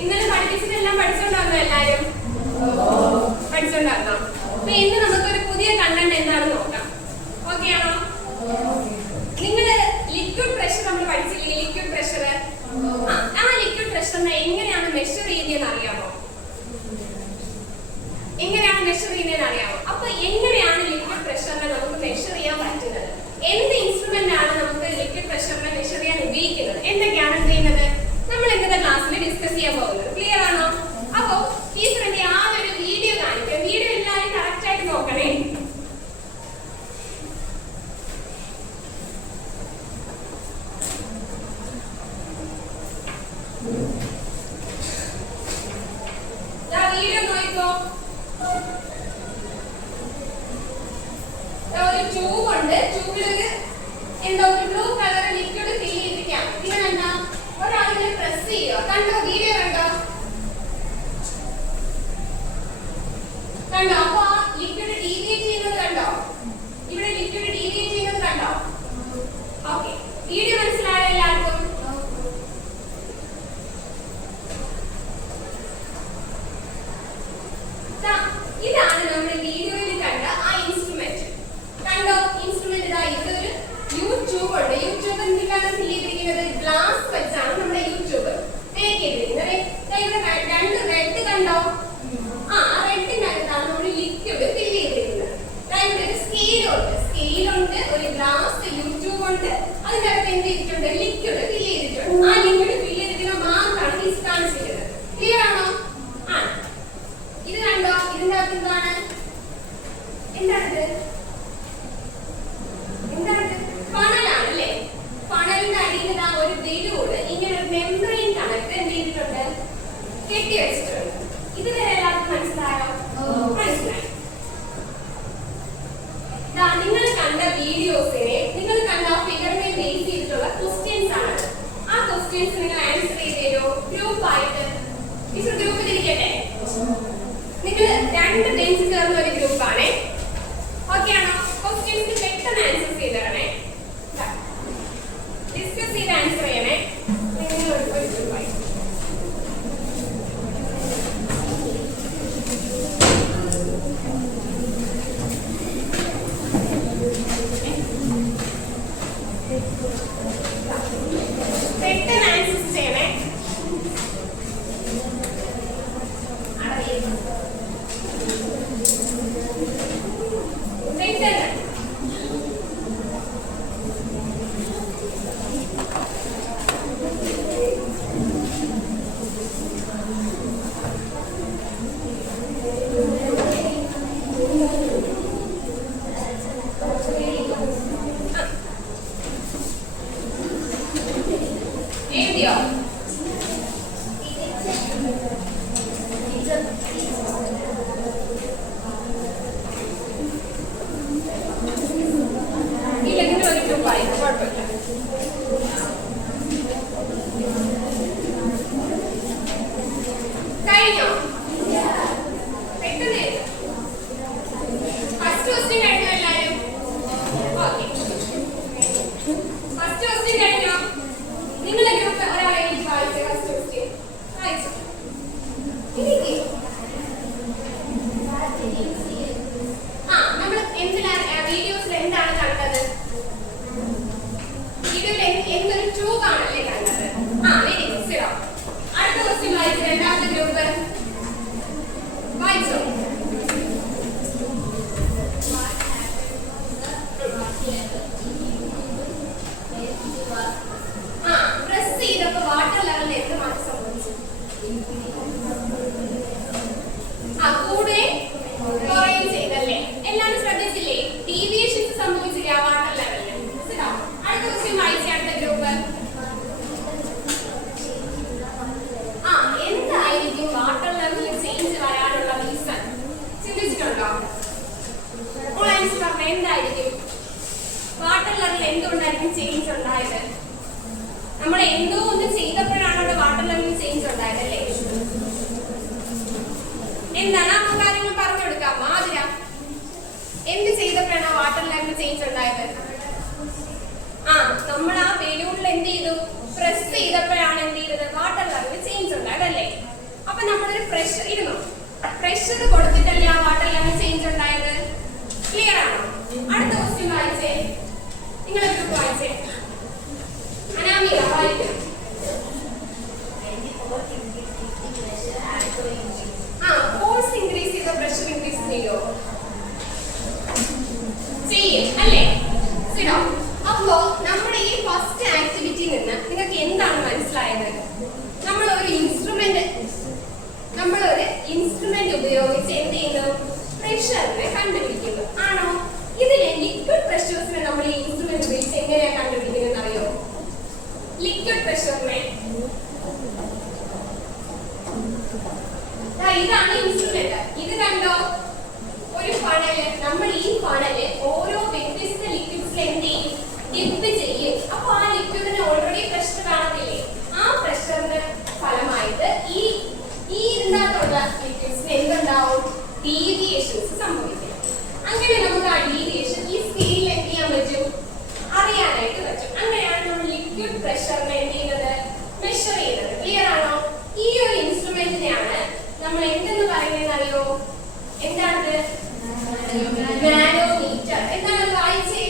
ഇന്നലെ പഠിപ്പിച്ചിട്ടെല്ലാം പഠിച്ചോണ്ടാണോ എല്ലാരും? പഠിച്ചോണ്ടാണോ? അപ്പൊ ഇന്ന് നമുക്കൊരു പുതിയ കണ്ടന്റ് എന്താണെന്ന് നോക്കാം. ഓക്കെ ആണോ? നിങ്ങള് ലിക്വിഡ് പ്രഷർ നമ്മൾ പഠിച്ചില്ലേ? Liquid pressure. ആ ലിക്വിഡ് പ്രഷറിനെ എങ്ങനെയാണ് മെഷർ ചെയ്യുന്നതെന്ന് അറിയാമോ? എങ്ങനെയാണ് മെഷർ ചെയ്യുന്നതെന്ന് അറിയാമോ? അപ്പൊ എങ്ങനെയാണ് ലിക്വിഡ് പ്രഷറിനെ നമുക്ക് മെഷർ ചെയ്യാൻ പറ്റുന്നത്? എന്ത് ഇൻസ്ട്രുമെന്റ് ആണ് നമുക്ക് ലിക്വിഡ് പ്രഷറിനെ മെഷർ ചെയ്യാൻ ഉപയോഗിക്കുന്നത്? എന്തൊക്കെയാണ് ചെയ്യുന്നത്? നമ്മൾ ഇന്നത്തെ ക്ലാസ്സിൽ ഡിസ്കസ് ചെയ്യാൻ പോകുന്നത്. ക്ലിയർ ആണോ? അപ്പോ ടീച്ചറിന്റെ ആദ്യൊരു വീഡിയോ കാണിക്കാം. വീഡിയോ എല്ലാവരും കറക്റ്റ് ആയിട്ട് നോക്കണേ. വീഡിയോ നോക്കിക്കോ. ഒരു ട്യൂബ് ഉണ്ട്. ട്യൂബിലൊരു എന്താ ഒരു ബ്ലൂ കളർ ലിക്വിഡ് ഫിൽ ചെയ്തിരിക്കുകയാണ്. ഇതിനെന്താ ഒരാളിങ്ങനെ പ്രസ് ചെയ്യുക. കണ്ടോ? വീഡിയോ കണ്ടോ? കണ്ടോ? അപ്പൊ ആ ലിക്വിഡ് ഡീവിയേറ്റ് ചെയ്യുന്നത് കണ്ടോ? ഇവിടെ ലിക്വിഡ് ഡീവിയേറ്റ് ചെയ്യുന്നത് കണ്ടോ? ഓക്കെ, വീഡിയോ മനസ്സിലായോ എല്ലാവർക്കും? ഇതാണ് നമ്മുടെ വീഡിയോയിൽ കണ്ട ആ ഇൻസ്ട്രുമെന്റ്. കണ്ടോ? ഇൻസ്ട്രുമെന്റ് ഇതാ. ഇതൊരു യൂട്യൂബ് ഉണ്ട്. യൂട്യൂബ് എന്തിനാണ് ഫിൽ ചെയ്തിരിക്കുന്നത്? ഗ്ലാസ് വെച്ചാണ് നമ്മുടെ യൂട്യൂബ് മേക്ക് ചെയ്തിരിക്കുന്നത്. ഇവിടെ രണ്ട് റെഡ് കണ്ടോ? ആ റെഡിന്റെ അകത്താണ് നമ്മൾ ലിക്വിഡ് ഫിൽ ചെയ്തിരിക്കുന്നത്. ഇവിടെ ഒരു സ്കെയിലുണ്ട്. സ്കെയിലുണ്ട്, ഒരു ഗ്ലാസ് യൂട്യൂബ് ഉണ്ട്. അതിന്റെ അകത്ത് എന്ത് ചെയ്തിട്ടുണ്ട്? ലിക്വിഡ് ഫിൽ ചെയ്തിട്ടുണ്ട്. ആ ലിക്വിഡ് ഫിൽ ചെയ്തിരിക്കുന്ന മാർക്കാണ് ഈ കാണിച്ചിരിക്കുന്നത്. ക്ലിയർ ആണോ? ആ ഇത് കണ്ടോ? ഇതിന്റെ അകത്ത് എന്താണ്? എന്താണിത്? ഫണലാണ് അല്ലേ? ഫണലിന്റെ അടിയിൽ ഒരു ബലൂണ് ഇങ്ങനെ ഒരു മെംബ്രെയിൻ കണക്ക് എന്ത് ചെയ്തിട്ടുണ്ട്? കെട്ടി വെച്ചിട്ടുണ്ട്. ഇതുവരെ എല്ലാവർക്കും മനസ്സിലായോ? മനസ്സിലായി. നിങ്ങൾ കണ്ട വീഡിയോസിനെ, നിങ്ങൾ കണ്ട ഫിഗറിനെ ബേസ് ചെയ്തിട്ടുള്ള ക്വസ്റ്റ്യൻസ് ആണ്. ആ ക്വസ്റ്റ്യൻസ് നിങ്ങൾ ആൻസർ ചെയ്ത് തരുമോ? ഗ്രൂപ്പായിട്ട്. ഗ്രൂപ്പിൽ ഇരിക്കട്ടെ. നിങ്ങൾ രണ്ട് ബെഞ്ച് ചേർന്ന ഒരു ഗ്രൂപ്പാണേ. ഓക്കെ ആണോ? ക്വസ്റ്റ്യൻസ് പെട്ടെന്ന് ആൻസർ ചെയ്ത് തരണേ. ഡിസ്കസ് ചെയ്ത് ആൻസർ ചെയ്യണേ. നിങ്ങൾ ഒരു ഗ്രൂപ്പായി. പെട്ടെന്ന് ആൻസർ ചെയ്യണേ. എന്തായിരിക്കും? വാട്ടർ ലെവൽ എന്തുകൊണ്ടായിരിക്കും ചേഞ്ച് ഉണ്ടായത്? നമ്മൾ എന്തോ ഒന്ന് ചെയ്തപ്പോഴാണ് അവിടെ വാട്ടർ ലെവലിൽ ചേഞ്ച് ഉണ്ടായത് അല്ലേ? എന്താണ് ആ കാര്യങ്ങൾ പറഞ്ഞു കൊടുക്കാം. ആതിര, എന്ത് ചെയ്തപ്പോഴാണ് വാട്ടർ ലെവലിൽ ചേഞ്ച് ഉണ്ടായത്? നമ്മൾ ആ ബലൂണിൽ എന്ത് ചെയ്തു? പ്രഷർ കൊടുത്തിട്ടല്ലേ ആ വാട്ടർ ലെവൽ ചേഞ്ച് ഉണ്ടായത്. ക്ലിയർ ആണോ? അടുത്ത ക്വസ്റ്റ്യൻ വായിച്ചേ, നിങ്ങളെ ഗ്രൂപ്പ് വായിച്ചേ. അനാമിക വായിക്കും. ഫോഴ്സ് ഇൻക്രീസ് ചെയ്ത പ്രഷർ ഇൻക്രീസ് ചെയ്യോ? ചെയ്യും അല്ലേ? ശരിയോ? അപ്പോ നമ്മുടെ ഈ ഫസ്റ്റ് ആക്ടിവിറ്റി നിന്ന് നിങ്ങൾക്ക് എന്താണ് മനസ്സിലായത്? നമ്മളൊരു ഇൻസ്ട്രുമെന്റ് ഉപയോഗിച്ച് എന്ത് ചെയ്യുന്നു? പ്രഷറിനെ കണ്ടുപിടിക്കുന്നു. ആണോ? ഇതിലെ ലിക്വിഡ് പ്രഷേഴ്സിനെ നമ്മൾ ഈ ഇൻസ്ട്രുമെന്റ് ഉപയോഗിച്ച് എങ്ങനെയാ കണ്ടുപിടിക്കുന്നത് അറിയോ? ലിക്വിഡ് പ്രഷറിനെ ഇതാണ് ഇൻസ്ട്രുമെന്റ്. ഇത് കണ്ടോ? ഒരു ഫണല്. നമ്മൾ ഈ ഫണല് ഓരോ വ്യത്യസ്ത ലിക്വിഡ്സിൽ എന്ത് ചെയ്യും? ഡിപ്പ് ചെയ്യും. അപ്പൊ ആ ലിക്വിഡിന് ഓൾറെഡി പ്രഷർ കാണത്തില്ലേ? ആ പ്രഷറിന്റെ ഫലമായിട്ട് ഈ ഇതിനകത്തുള്ള ലിക്വിഡ്സിന് എന്തുണ്ടാവും? ഡീവിയേഷൻസ് സംഭവിക്കും. അങ്ങനെ നമുക്ക് ആ ഡീവിയേഷൻ ഈ സ്കെയിലിൽ എന്ത് ചെയ്യാൻ പറ്റും? അറിയാനായിട്ട് പറ്റും. അങ്ങനെയാണ് നമ്മൾ ലിക്വിഡ് പ്രഷറിനെ എന്ത് ചെയ്യുന്നത്? മെഷർ ചെയ്യുന്നത്. ക്ലിയർ ആണോ? ഈ ഒരു ഇൻസ്ട്രുമെന്റിനെയാണ് നമ്മൾ എന്തെന്ന് പറയുന്നത് അറിയോ? എന്താണ്? മാനോമീറ്റർ. എന്താണ് വായിച്ചേ?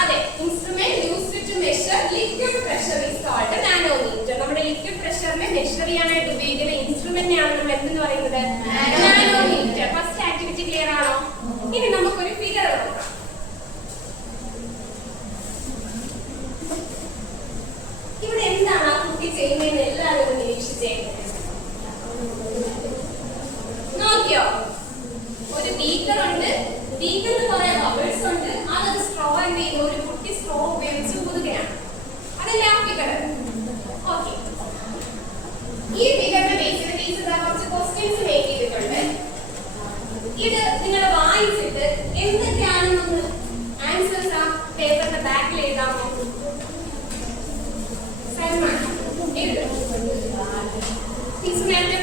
അതെ, instrument used to measure liquid pressure is called manometer. നമ്മുടെ ലിക്വിഡ് പ്രഷറിനെ മെഷർ ചെയ്യാനായിട്ട് ഉപയോഗിക്കുന്ന ഇൻസ്ട്രുമെന്റിനെയാണ് നമ്മൾ എന്തെന്ന് പറയുന്നത്? മാനോമീറ്റർ. ഫസ്റ്റ് ആക്ടിവിറ്റി ക്ലിയർ ആണോ? ഇനി നമുക്കൊരു ഫിഗർ നോക്കാം. ഇവിടെ എന്താണ് ആ കുട്ടി ചെയ്യുന്നതെന്ന് എല്ലാവരും നിരീക്ഷിച്ചേ. നോക്കിയോ? ഒരു ബീക്കർ ഉണ്ട്. ബീക്കറിൽ കുറെ ബബിൾസ് ഉണ്ട്. അതൊരു സ്ട്രോ എന്ത് ചെയ്യുന്നു? ഒരു കുട്ടി സ്ട്രോ ഉപയോഗിച്ച് ഊതുകയാണ്. അതല്ലേ ആ ഫിഗർ? ഓക്കെ. ഈ ഫിഗറിന്റെ ബേസിൽ ടീച്ചർ കുറച്ച് ക്വസ്റ്റ്യൻസ് മേക്ക് ചെയ്തിട്ടുണ്ട്. ഇത് നിങ്ങൾ വായിച്ചിട്ട് എന്തൊക്കെയാണ് നമ്മൾ ആൻസേഴ്സ് ആ പേപ്പറിന്റെ ബാക്കിൽ എഴുതാമോ? എന്തായിരുന്നു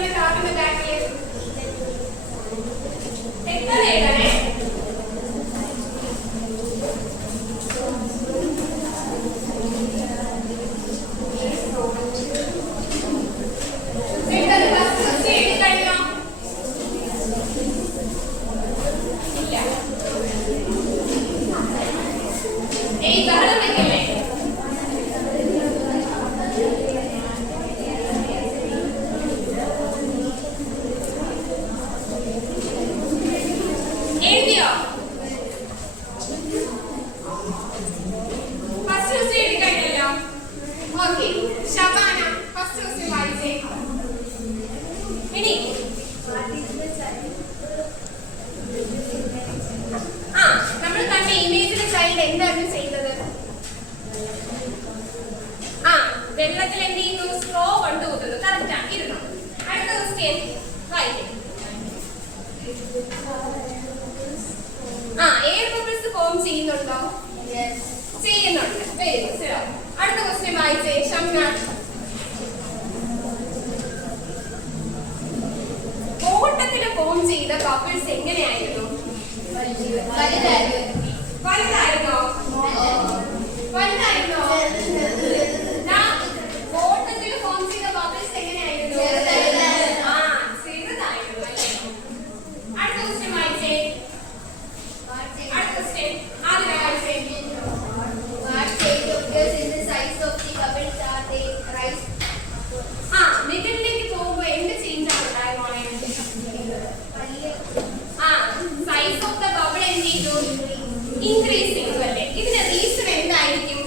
ചെയ്തത്? വെള്ളത്തിൽ എന്ത് ചെയ്യുന്നു? സ്ട്രോ കൊണ്ടുപോകുന്നു. കറക്റ്റ് ആണ്. ഇരുന്നു. അടുത്ത ക്വസ്റ്റ്യൻ വായിക്കും. എയർ ബബിൾസ് ഫോം ചെയ്യുന്നുണ്ടോ? ചെയ്യുന്നുണ്ട്. Very good. അടുത്ത ക്വസ്റ്റ്യൻ വായിച്ചേ. ഷംന, ഓട്ടത്തില് ഫോം ചെയ്ത ബബിൾസ് എങ്ങനെയായിരുന്നു? വലുതായിരുന്നോ? വലുതായിരുന്നോ? ഓട്ടത്തില് ഫോം ചെയ്ത ബബിൾസ് എങ്ങനെയായിരുന്നു? ചെറുതായിരുന്നു അല്ലേ? അടുത്ത ക്വസ്റ്റ്യൻ വായിച്ചേ. അടുത്ത ക്വസ്റ്റ്യൻ ആദ്യം വായിച്ചേ. മിഡിലേക്ക് പോകുമ്പോ എന്ത് ചേഞ്ച് ആണ് ഉണ്ടായിരുന്നോളെ? സൈസ് ഓഫ് ദ ബബിൾ എന്ത് ചെയ്തു? ഇൻക്രീസ് ചെയ്തു അല്ലേ? ഇതിന്റെ റീസൺ എന്തായിരിക്കും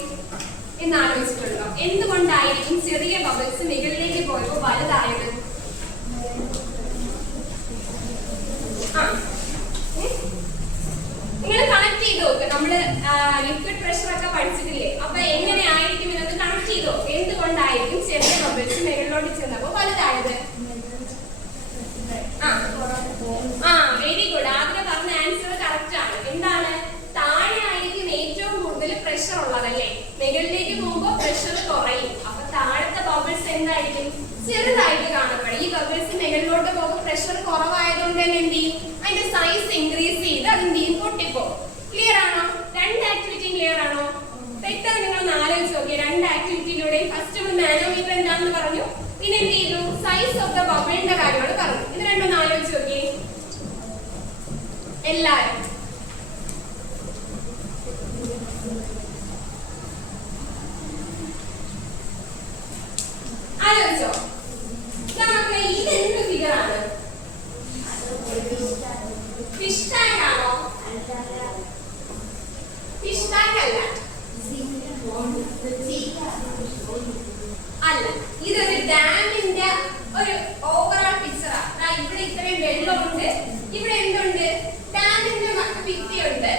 എന്ന് ആലോചിച്ചിട്ടുണ്ടോ? എന്തുകൊണ്ടായിരിക്കും ചെറിയ ബബിൾസ് മുകളിലേക്ക് പോയപ്പോൾ വലുതായത്? നിങ്ങൾ കണക്ട് ചെയ്ത് നോക്ക്. നമ്മള് ലിക്വിഡ് പ്രഷർ ഒക്കെ പഠിച്ചിട്ടില്ലേ? അപ്പൊ എങ്ങനെയായിരിക്കും ഇതൊന്ന് കണക്ട് ചെയ്തോ? എന്തുകൊണ്ടായിരിക്കും ചെറിയ ബബിൾസ് മുകളിലോട്ട് ചെന്നപ്പോ വലുതായത്? Very good. ആദ്യം പറഞ്ഞ ആൻസർ കറക്റ്റ് ആണ്. എന്താണ്? താഴെ ആയിരിക്കും ഏറ്റവും കൂടുതൽ പ്രഷർ ഉള്ളതല്ലേ? മുകളിലേക്ക് പോകുമ്പോൾ പ്രഷർ കുറയും. അപ്പൊ താഴത്തെ ബബിൾസ് എന്തായിരിക്കും? ചെറുതായിട്ട് കാണപ്പെടും. ഈ ബബിൾസ് മുകളിലോട്ട് പോകുമ്പോൾ പ്രഷർ കുറവായതുകൊണ്ട് തന്നെ എന്ത് ചെയ്യും? അതിന്റെ സൈസ് ഇൻക്രീസ് ചെയ്ത് അതെന്ത് ചെയ്യും? പൊട്ടിപ്പോകും. ക്ലിയർ ആണോ? രണ്ട് ആക്ടിവിറ്റിയും ക്ലിയർ ആണോ? പെട്ടെന്ന് നിങ്ങൾ ആലോചിച്ച് നോക്കിയ രണ്ട് ആക്ടിവിറ്റിയിലൂടെയും ഫസ്റ്റ് മാനോമീറ്റർ എന്താണെന്ന് പറഞ്ഞു. പിന്നെ എന്ത് ചെയ്തു? സൈസ് ഓഫ് ദ ബബിളിന്റെ കാര്യമാണ് പറഞ്ഞു. ഇത് രണ്ടൊന്ന് ആലോചിച്ച് നോക്കിയേ എല്ലാരും. ആലോചിച്ചോ? നമുക്ക് ഇതെന്ത് ഫിഗർ ആണ്? ഫിഷ് ടാങ്ക് ആണോ? ഫിഷ് ടാങ്ക് അല്ല. അല്ല, ഇതൊരു ഡാമിന്റെ ഒരു ഓവറോൾ പിക്ചറാ. ഇവിടെ ഇത്രയും വെള്ളമുണ്ട്, ഇവിടെ എന്തുണ്ട്? ഡാമിന്റെ ഭിത്തിയുണ്ട്.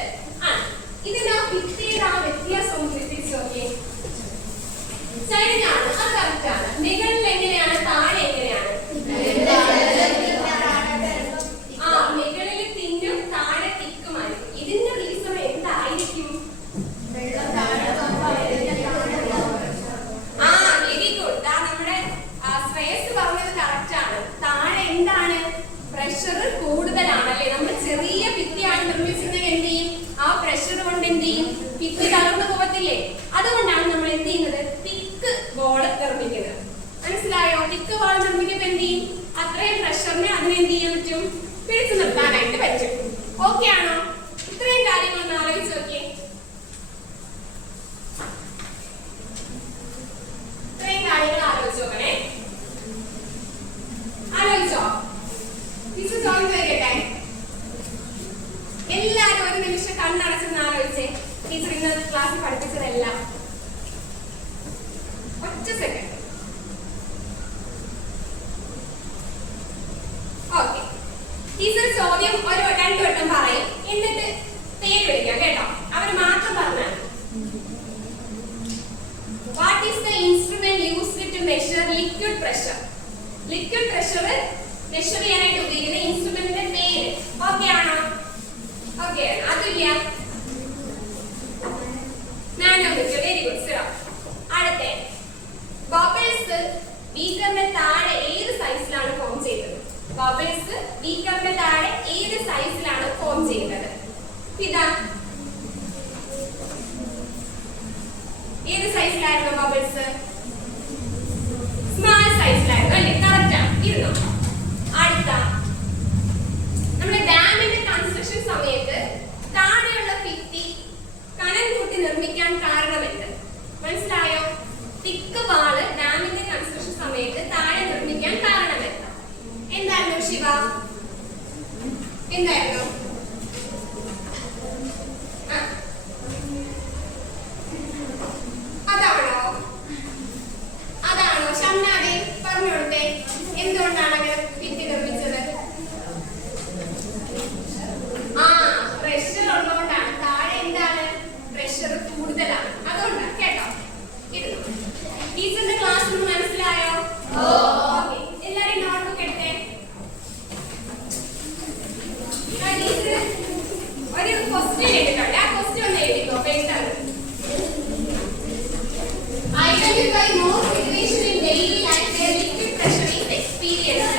ഇതിന്റെ ആ ഭിത്തിയുടെ ആ വ്യത്യാസം ശ്രദ്ധിച്ചു നോക്കിയേ. ചരിഞ്ഞാണ്, അത് കറക്റ്റ് ആണ്. മുകളിൽ എങ്ങനെയാണ്, താഴെ എങ്ങനെയാണ്? മുകളിൽ തിന്നും താഴെ തിക്കുമായിരിക്കും. ഇതിന്റെ റീസൺ എന്തായിരിക്കും? Very good. നമ്മുടെ ശ്രേയസ് പറഞ്ഞത് കറക്റ്റ് ആണ്. താഴെ എന്താണ്? പ്രഷർ കൂടുതലാണ് അല്ലേ? നമ്മൾ ചെറിയ ഭിത്തിയാണ് നിർമ്മിച്ചിരുന്നെങ്കിൽ എന്ത് ചെയ്യും? ആ പ്രഷർ കൊണ്ട് എന്ത് ചെയ്യും? ഭിത്തി തകർന്നു പോകത്തില്ലേ? അതുകൊണ്ടാണ് നമ്മൾ എന്ത് ചെയ്യുന്നത്? തിക്ക് ബോൾ നിർമ്മിക്കുന്നത്. മനസ്സിലായോ? തിക്ക് ബോൾ നിർമ്മിക്കുമ്പോൾ എന്ത് ചെയ്യും? അത്രയും പ്രഷറിനെ അതിനെ എന്ത് ചെയ്യാൻ പറ്റും? പിടിച്ചു നിർത്താനായിട്ട് പറ്റും. ഓക്കെ ആണോ? ഇത്രയും കാര്യങ്ങളൊന്ന് ആലോചിച്ച് നോക്കിയേ. ഇത്രയും കാര്യങ്ങൾ ആലോചിച്ച് നോക്കണേ. ആലോചിച്ചോ? ടീച്ചർ ചോദിച്ചു വയ്ക്കട്ടെ. എല്ലാരും ഒരു നിമിഷം കണ്ണടച്ചെന്ന് ആലോചിച്ചേ. ടീച്ചർ ഇന്ന് ക്ലാസ്സിൽ പഠിപ്പിച്ചതെല്ലാം ഒറ്റ സെക്കൻഡ്. ഓക്കെ, ടീച്ചർ ചോദ്യം ഒരു 2 വട്ടം പറയും, എന്നിട്ട് പേര് വിളിക്കാം കേട്ടോ. അവർ മാത്രം പറഞ്ഞാൽ what is the instrument used to measure liquid pressure? Liquid pressure measure ചെയ്യാനായിട്ട് ഉപയോഗിക്കുന്ന ഇൻസ്ട്രുമെന്റിന്റെ പേര് ഓക്കെ ആണോ? ഓക്കെ, അതില്ല. മാനോമീറ്റർ. Very good zero. അടുത്ത ബബിൾസ് ബീക്കറിന്റെ താഴെ ഏത് സൈസിലാണ് ഫോം ചെയ്യുന്നത്? ബബിൾസ് ബീക്കറിന്റെ താഴെ ഏത് സൈസിലാണ് ഫോം ചെയ്യുന്നത്? ഇതാ ഏത് സൈസിലായിരുന്നു ബബിൾസ്? സ്മാൾ സൈസിലായിരുന്നു അല്ലേ? കറക്റ്റാ. ഇരുന്നോ? അടുത്ത നമ്മുടെ ഡാമിന്റെ കൺസ്ട്രക്ഷൻ സമയത്ത് താഴെയുള്ള ഭിത്തി കനം കൂട്ടി നിർമ്മിക്കാൻ കാരണമെന്ത്? മനസ്സിലായോ? തിക്ക് വാള് ഡാമിന്റെ കൺസ്ട്രക്ഷൻ സമയത്ത് താഴെ നിർമ്മിക്കാൻ കാരണമെന്ത്? എന്തായിരുന്നു ശിവ? എന്തായിരുന്നു? അതാണോ ഷംനാദേ? പറഞ്ഞു കൊടുത്തേ. എന്തുകൊണ്ടാണ് അങ്ങനെ ഭിത്തി നിർമ്മിച്ചത്? പ്രഷർ ഉള്ളതുകൊണ്ടാണ്. താഴെ എന്താണ്? പ്രഷർ കൂടുതലാണ്, അതുകൊണ്ടാണ് കേട്ടോ. ടീച്ചറിന്റെ ക്ലാസ് ഒന്ന് മനസ്സിലായോ? ഓക്കെ, എല്ലാരും നോട്ട്ബുക്ക് എടുത്തേ. ടീച്ചർ ഒരു ക്വസ്റ്റ്യൻ എടുക്കട്ടെ. ആ ക്വസ്റ്റ്യൻ ഒന്ന് എഴുതിക്കോ. പെട്ടെന്ന് identify more situation in daily life where liquid pressure is experienced.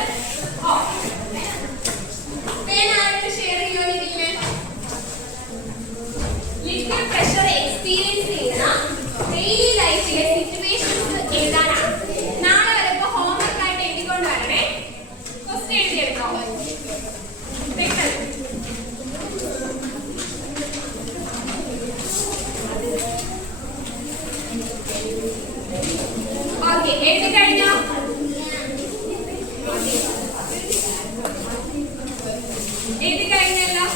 Then I will share your liquid pressure experience ചെയ്യുന്ന daily life ലെ situations എഴുതാനാണ്. നാളെ വരെ ഹോംവർക്ക് ആയിട്ട് എഴുതിക്കൊണ്ട് വരണേ. ക്വസ്റ്റ്യൻ എഴുതിയെടുക്കോ. ഓക്കെ, എഴുതി കഴിഞ്ഞോ? എഴുതി കഴിഞ്ഞല്ലോ.